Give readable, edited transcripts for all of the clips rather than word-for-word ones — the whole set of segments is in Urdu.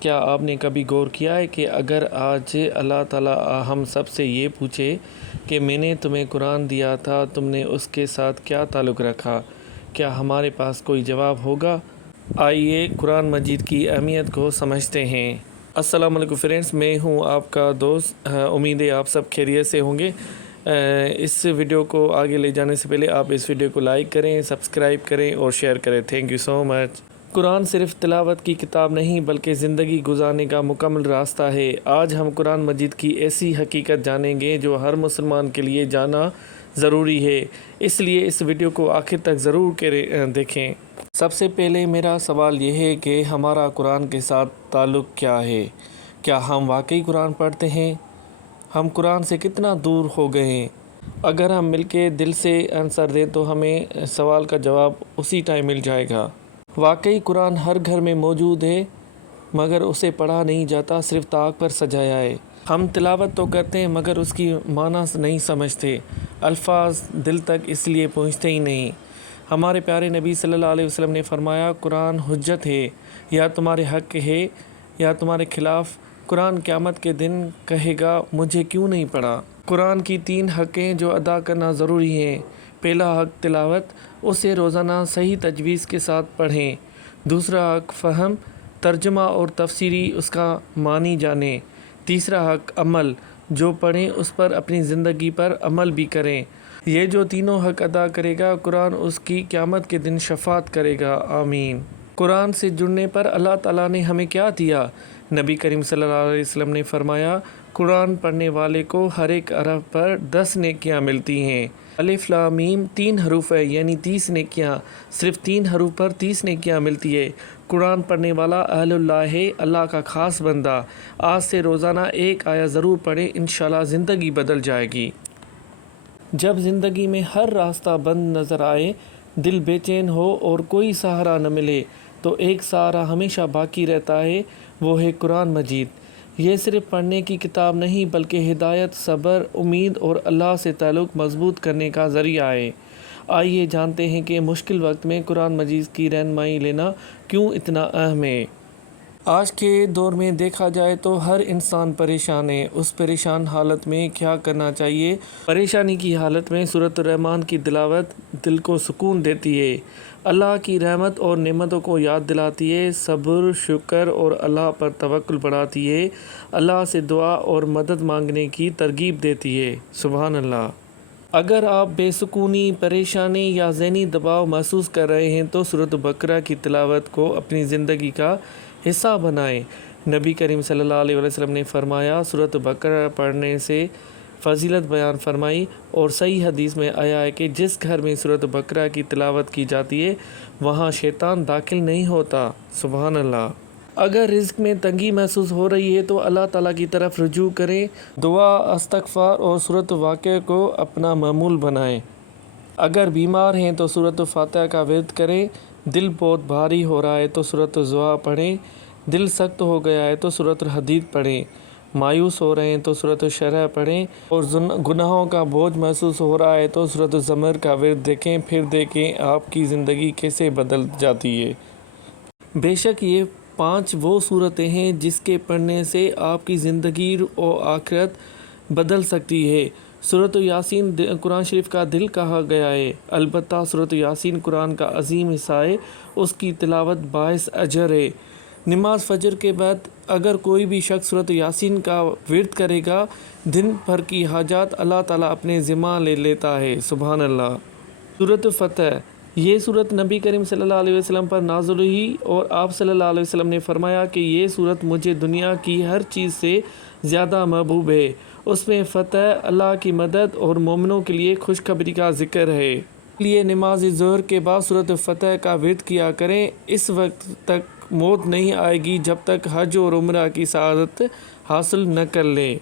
کیا آپ نے کبھی غور کیا ہے کہ اگر آج اللہ تعالیٰ ہم سب سے یہ پوچھے کہ میں نے تمہیں قرآن دیا تھا، تم نے اس کے ساتھ کیا تعلق رکھا، کیا ہمارے پاس کوئی جواب ہوگا؟ آئیے قرآن مجید کی اہمیت کو سمجھتے ہیں۔ السلام علیکم فرینڈز، میں ہوں آپ کا دوست۔ امید ہے آپ سب خیریت سے ہوں گے۔ اس ویڈیو کو آگے لے جانے سے پہلے آپ اس ویڈیو کو لائک کریں، سبسکرائب کریں اور شیئر کریں۔ تھینک یو سو مچ۔ قرآن صرف تلاوت کی کتاب نہیں بلکہ زندگی گزارنے کا مکمل راستہ ہے۔ آج ہم قرآن مجید کی ایسی حقیقت جانیں گے جو ہر مسلمان کے لیے جاننا ضروری ہے، اس لیے اس ویڈیو کو آخر تک ضرور دیکھیں۔ سب سے پہلے میرا سوال یہ ہے کہ ہمارا قرآن کے ساتھ تعلق کیا ہے؟ کیا ہم واقعی قرآن پڑھتے ہیں؟ ہم قرآن سے کتنا دور ہو گئے ہیں؟ اگر ہم مل کے دل سے آنسر دیں تو ہمیں سوال کا جواب اسی ٹائم مل جائے گا۔ واقعی قرآن ہر گھر میں موجود ہے، مگر اسے پڑھا نہیں جاتا، صرف طاق پر سجایا ہے۔ ہم تلاوت تو کرتے ہیں مگر اس کی معنی نہیں سمجھتے، الفاظ دل تک اس لیے پہنچتے ہی نہیں۔ ہمارے پیارے نبی صلی اللہ علیہ وسلم نے فرمایا، قرآن حجت ہے، یا تمہارے حق ہے یا تمہارے خلاف۔ قرآن قیامت کے دن کہے گا، مجھے کیوں نہیں پڑھا؟ قرآن کی 3 حق ہیں جو ادا کرنا ضروری ہیں۔ پہلا حق تلاوت، اسے روزانہ صحیح تجویز کے ساتھ پڑھیں۔ دوسرا حق فہم، ترجمہ اور تفسیری اس کا معنی جانیں۔ تیسرا حق عمل، جو پڑھیں اس پر اپنی زندگی پر عمل بھی کریں۔ یہ جو تینوں حق ادا کرے گا، قرآن اس کی قیامت کے دن شفاعت کرے گا۔ آمین۔ قرآن سے جڑنے پر اللہ تعالیٰ نے ہمیں کیا دیا؟ نبی کریم صلی اللہ علیہ وسلم نے فرمایا، قرآن پڑھنے والے کو ہر ایک حرف پر 10 نیکیاں ملتی ہیں۔ الف لام میم 3 حروف ہے، یعنی 30 نیکیاں۔ صرف 3 حروف پر 30 نیکیاں ملتی ہے۔ قرآن پڑھنے والا اہل اللہ ہے، اللہ کا خاص بندہ۔ آج سے روزانہ ایک آیت ضرور پڑھیں، انشاءاللہ زندگی بدل جائے گی۔ جب زندگی میں ہر راستہ بند نظر آئے، دل بے چین ہو اور کوئی سہارا نہ ملے، تو ایک سہارا ہمیشہ باقی رہتا ہے، وہ ہے قرآن مجید۔ یہ صرف پڑھنے کی کتاب نہیں بلکہ ہدایت، صبر، امید اور اللہ سے تعلق مضبوط کرنے کا ذریعہ ہے۔ آئیے جانتے ہیں کہ مشکل وقت میں قرآن مجید کی رہنمائی لینا کیوں اتنا اہم ہے۔ آج کے دور میں دیکھا جائے تو ہر انسان پریشان ہے۔ اس پریشان حالت میں کیا کرنا چاہیے؟ پریشانی کی حالت میں سورۃ الرحمن کی تلاوت دل کو سکون دیتی ہے، اللہ کی رحمت اور نعمتوں کو یاد دلاتی ہے، صبر، شکر اور اللہ پر توکل بڑھاتی ہے، اللہ سے دعا اور مدد مانگنے کی ترغیب دیتی ہے۔ سبحان اللہ۔ اگر آپ بے سکونی، پریشانی یا ذہنی دباؤ محسوس کر رہے ہیں تو سورۃ بقرہ کی تلاوت کو اپنی زندگی کا حصہ بنائیں۔ نبی کریم صلی اللہ علیہ وسلم نے فرمایا، سورۃ بقرہ پڑھنے سے فضیلت بیان فرمائی، اور صحیح حدیث میں آیا ہے کہ جس گھر میں سورۃ بقرہ کی تلاوت کی جاتی ہے وہاں شیطان داخل نہیں ہوتا۔ سبحان اللہ۔ اگر رزق میں تنگی محسوس ہو رہی ہے تو اللہ تعالیٰ کی طرف رجوع کریں، دعا، استغفار اور سورۃ واقعہ کو اپنا معمول بنائیں۔ اگر بیمار ہیں تو سورۃ فاتحہ کا ورد کریں، دل بہت بھاری ہو رہا ہے تو سورۃ الضحیٰ پڑھیں، دل سخت ہو گیا ہے تو سورۃ الحدید پڑھیں، مایوس ہو رہے ہیں تو سورۃ الشرح پڑھیں، اور گناہوں کا بوجھ محسوس ہو رہا ہے تو سورۃ الزمر کا ورد دیکھیں، پھر دیکھیں آپ کی زندگی کیسے بدل جاتی ہے۔ بے شک یہ 5 وہ صورتیں ہیں جس کے پڑھنے سے آپ کی زندگی و آخرت بدل سکتی ہے۔ سورۃ یاسین قرآن شریف کا دل کہا گیا ہے۔ البتہ سورۃ یاسین قرآن کا عظیم حصہ ہے، اس کی تلاوت باعث اجر ہے۔ نماز فجر کے بعد اگر کوئی بھی شخص سورۃ یاسین کا ورد کرے گا، دن بھر کی حاجات اللہ تعالیٰ اپنے ذمہ لے لیتا ہے۔ سبحان اللہ۔ سورۃ فتح، یہ سورت نبی کریم صلی اللہ علیہ وسلم پر نازل ہوئی اور آپ صلی اللہ علیہ وسلم نے فرمایا کہ یہ سورت مجھے دنیا کی ہر چیز سے زیادہ محبوب ہے۔ اس میں فتح، اللہ کی مدد اور مومنوں کے لیے خوشخبری کا ذکر ہے۔ اس لیے نماز ظہر کے بعد سورۃ فتح کا ورد کیا کریں۔ اس وقت تک موت نہیں آئے گی جب تک حج اور عمرہ کی سعادت حاصل نہ کر لیں۔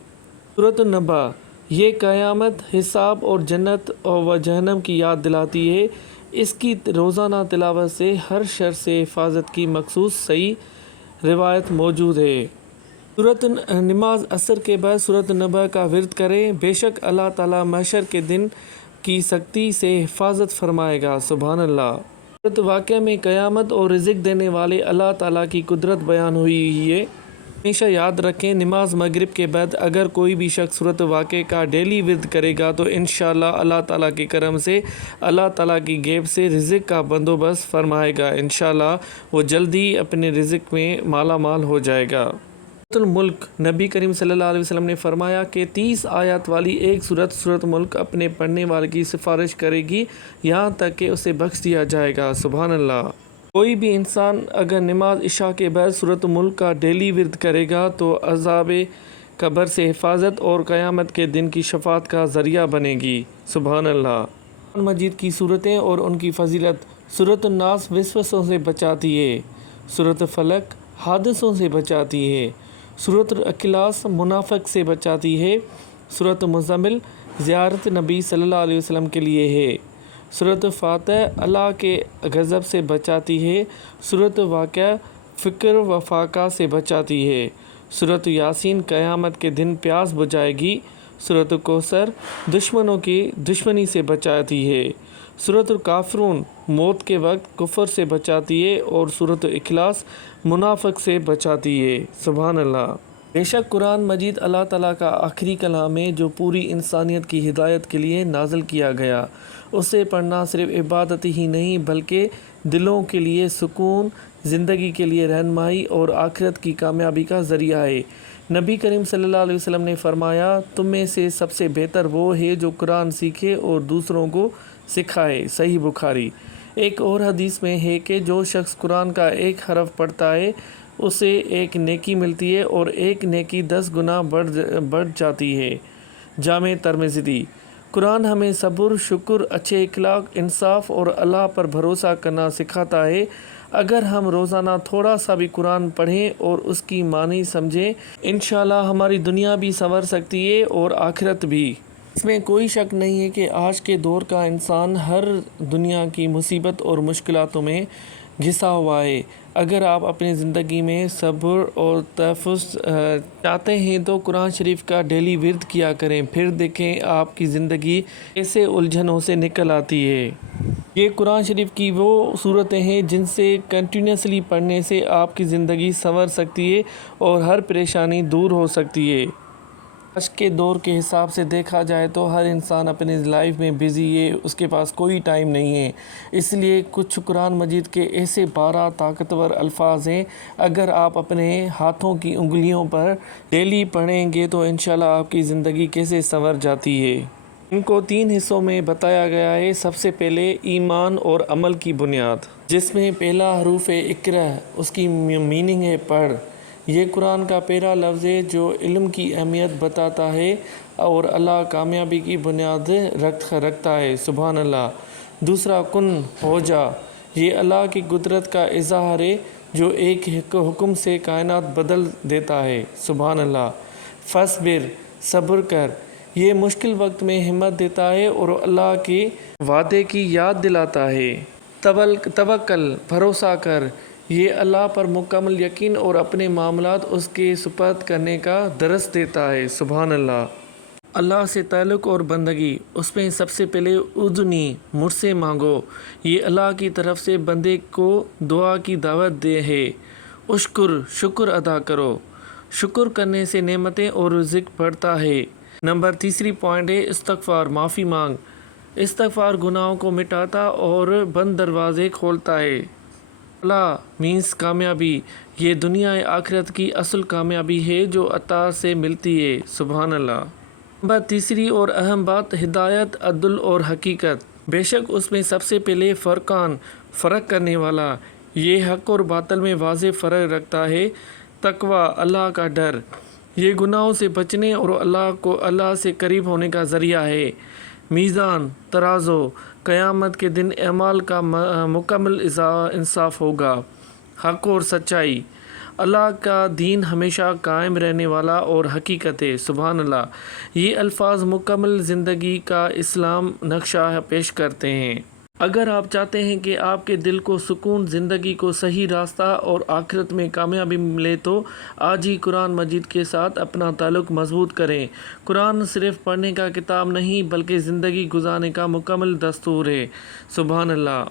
سورۃ النبا، یہ قیامت، حساب اور جنت و جہنم کی یاد دلاتی ہے۔ اس کی روزانہ تلاوت سے ہر شر سے حفاظت کی مخصوص صحیح روایت موجود ہے۔ سورۃ نماز عصر کے بعد سورۃ النبا کا ورد کریں، بے شک اللہ تعالیٰ محشر کے دن کی سختی سے حفاظت فرمائے گا۔ سبحان اللہ۔ سورۃ واقعہ میں قیامت اور رزق دینے والے اللہ تعالیٰ کی قدرت بیان ہوئی ہے۔ ہمیشہ یاد رکھیں، نماز مغرب کے بعد اگر کوئی بھی شخص صورت واقع کا ڈیلی ورد کرے گا تو انشاءاللہ اللہ تعالیٰ کے کرم سے اللہ تعالیٰ کی جیب سے رزق کا بندوبست فرمائے گا۔ انشاءاللہ وہ جلدی اپنے رزق میں مالا مال ہو جائے گا۔ سورۃ الملک، نبی کریم صلی اللہ علیہ وسلم نے فرمایا کہ 30 آیات والی ایک سورۃ ملک اپنے پڑھنے والے کی سفارش کرے گی یہاں تک کہ اسے بخش دیا جائے گا۔ سبحان اللہ۔ کوئی بھی انسان اگر نماز عشاء کے بعد سورۃ ملک کا ڈیلی ورد کرے گا تو عذاب قبر سے حفاظت اور قیامت کے دن کی شفاعت کا ذریعہ بنے گی۔ سبحان اللہ۔ قرآن مجید کی صورتیں اور ان کی فضیلت: سورۃ الناس وسوسوں سے بچاتی ہے، سورۃ فلق حادثوں سے بچاتی ہے، سورۃ الاخلاص منافق سے بچاتی ہے، سورۃ مزمل زیارت نبی صلی اللہ علیہ وسلم کے لیے ہے، سورۃ فاتح اللہ کے غضب سے بچاتی ہے، سورۃ واقعہ فکر و فاقہ سے بچاتی ہے، سورۃ یاسین قیامت کے دن پیاس بجھائے گی، سورۃ کوثر دشمنوں کی دشمنی سے بچاتی ہے، سورۃ الکافرون موت کے وقت کفر سے بچاتی ہے اور سورۃ اخلاص منافق سے بچاتی ہے۔ سبحان اللہ۔ بے شک قرآن مجید اللہ تعالیٰ کا آخری کلام ہے جو پوری انسانیت کی ہدایت کے لیے نازل کیا گیا۔ اسے پڑھنا صرف عبادت ہی نہیں بلکہ دلوں کے لیے سکون، زندگی کے لیے رہنمائی اور آخرت کی کامیابی کا ذریعہ ہے۔ نبی کریم صلی اللہ علیہ وسلم نے فرمایا، تم میں سے سب سے بہتر وہ ہے جو قرآن سیکھے اور دوسروں کو سکھائے۔ صحیح بخاری۔ ایک اور حدیث میں ہے کہ جو شخص قرآن کا ایک حرف پڑھتا ہے اسے ایک نیکی ملتی ہے اور ایک نیکی 10 گنا بڑھ جاتی ہے۔ جامع ترمذی۔ قرآن ہمیں صبر، شکر، اچھے اخلاق، انصاف اور اللہ پر بھروسہ کرنا سکھاتا ہے۔ اگر ہم روزانہ تھوڑا سا بھی قرآن پڑھیں اور اس کی معنی سمجھیں، انشاءاللہ ہماری دنیا بھی سنور سکتی ہے اور آخرت بھی۔ اس میں کوئی شک نہیں ہے کہ آج کے دور کا انسان ہر دنیا کی مصیبت اور مشکلاتوں میں گھسا ہوا ہے۔ اگر آپ اپنی زندگی میں صبر اور تحفظ چاہتے ہیں تو قرآن شریف کا ڈیلی ورد کیا کریں، پھر دیکھیں آپ کی زندگی کیسے الجھنوں سے نکل آتی ہے۔ یہ قرآن شریف کی وہ صورتیں ہیں جن سے کنٹینیوسلی پڑھنے سے آپ کی زندگی سنور سکتی ہے اور ہر پریشانی دور ہو سکتی ہے۔ آج کے دور کے حساب سے دیکھا جائے تو ہر انسان اپنی لائف میں بزی ہے، اس کے پاس کوئی ٹائم نہیں ہے۔ اس لیے کچھ قرآن مجید کے ایسے 12 طاقتور الفاظ ہیں، اگر آپ اپنے ہاتھوں کی انگلیوں پر ڈیلی پڑھیں گے تو انشاءاللہ آپ کی زندگی کیسے سنور جاتی ہے۔ ان کو 3 حصوں میں بتایا گیا ہے۔ سب سے پہلے ایمان اور عمل کی بنیاد، جس میں پہلا حروف اقرا، اس کی میننگ ہے پڑھ۔ یہ قرآن کا پہلا لفظ ہے جو علم کی اہمیت بتاتا ہے اور اللہ کامیابی کی بنیاد رکھتا ہے۔ سبحان اللہ۔ دوسرا کن ہو جا، یہ اللہ کی قدرت کا اظہار ہے جو ایک حکم سے کائنات بدل دیتا ہے۔ سبحان اللہ۔ فصبر، صبر کر، یہ مشکل وقت میں ہمت دیتا ہے اور اللہ کے وعدے کی یاد دلاتا ہے۔ توکل، بھروسہ کر، یہ اللہ پر مکمل یقین اور اپنے معاملات اس کے سپرد کرنے کا درس دیتا ہے۔ سبحان اللہ۔ اللہ سے تعلق اور بندگی، اس میں سب سے پہلے ادعونی، مجھ سے مانگو، یہ اللہ کی طرف سے بندے کو دعا کی دعوت دے ہے۔ اشکر، شکر ادا کرو، شکر کرنے سے نعمتیں اور رزق بڑھتا ہے۔ نمبر تیسری پوائنٹ ہے استغفار، معافی مانگ۔ استغفار گناہوں کو مٹاتا اور بند دروازے کھولتا ہے۔ اللہ مینس کامیابی، یہ دنیا آخرت کی اصل کامیابی ہے جو عطا سے ملتی ہے۔ سبحان اللہ۔ نمبر تیسری اور اہم بات ہدایت، عدل اور حقیقت، بے شک اس میں سب سے پہلے فرق کرنے والا، یہ حق اور باطل میں واضح فرق رکھتا ہے۔ تقوی، اللہ کا ڈر، یہ گناہوں سے بچنے اور اللہ سے قریب ہونے کا ذریعہ ہے۔ میزان، ترازو، قیامت کے دن اعمال کا مکمل انصاف ہوگا۔ حق اور سچائی، اللہ کا دین ہمیشہ قائم رہنے والا اور حقیقت ہے۔ سبحان اللہ۔ یہ الفاظ مکمل زندگی کا اسلام نقشہ پیش کرتے ہیں۔ اگر آپ چاہتے ہیں کہ آپ کے دل کو سکون، زندگی کو صحیح راستہ اور آخرت میں کامیابی ملے تو آج ہی قرآن مجید کے ساتھ اپنا تعلق مضبوط کریں۔ قرآن صرف پڑھنے کا کتاب نہیں بلکہ زندگی گزارنے کا مکمل دستور ہے۔ سبحان اللہ۔